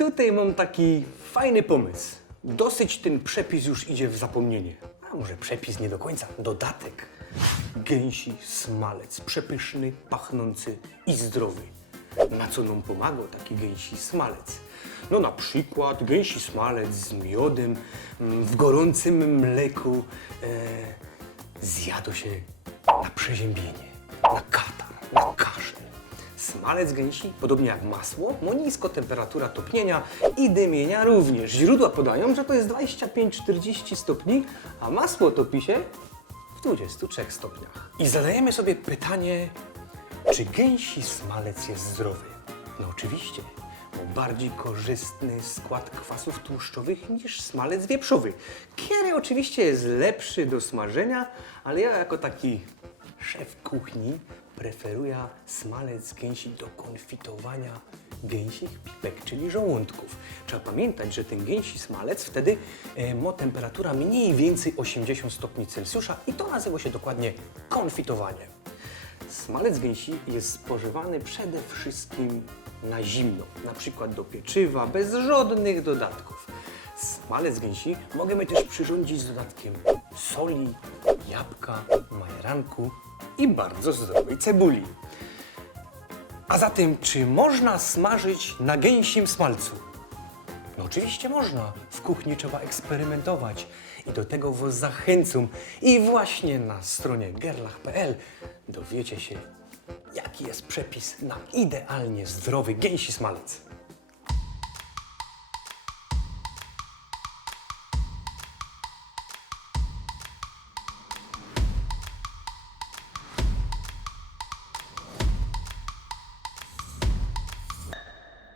tutaj mam taki fajny pomysł. Dosyć ten przepis już idzie w zapomnienie. A może przepis nie do końca, dodatek. Gęsi smalec, przepyszny, pachnący i zdrowy. Na co nam pomaga taki gęsi smalec? No na przykład gęsi smalec z miodem, mm, w gorącym mleku e, zjadł się na przeziębienie, na katar, na kaszel. Smalec gęsi, podobnie jak masło, ma nisko temperatura topnienia i dymienia również. Źródła podają, że to jest 25-40 stopni, a masło topi się w 23 stopniach. I zadajemy sobie pytanie, czy gęsi smalec jest zdrowy? No oczywiście. Ma bardziej korzystny skład kwasów tłuszczowych niż smalec wieprzowy. Kiery oczywiście jest lepszy do smażenia, ale ja jako taki szef kuchni preferuję smalec gęsi do konfitowania gęsich pipek, czyli żołądków. Trzeba pamiętać, że ten gęsi smalec wtedy e, ma temperatura mniej więcej 80 stopni Celsjusza i to nazywa się dokładnie konfitowanie. Smalec gęsi jest spożywany przede wszystkim na zimno, na przykład do pieczywa, bez żadnych dodatków. Smalec gęsi możemy też przyrządzić z dodatkiem soli, jabłka, majeranku i bardzo zdrowej cebuli. A zatem, czy można smażyć na gęsim smalcu? No oczywiście można. W kuchni trzeba eksperymentować. I do tego was zachęcam. I właśnie na stronie gerlach.pl dowiecie się, jaki jest przepis na idealnie zdrowy gęsi smalec.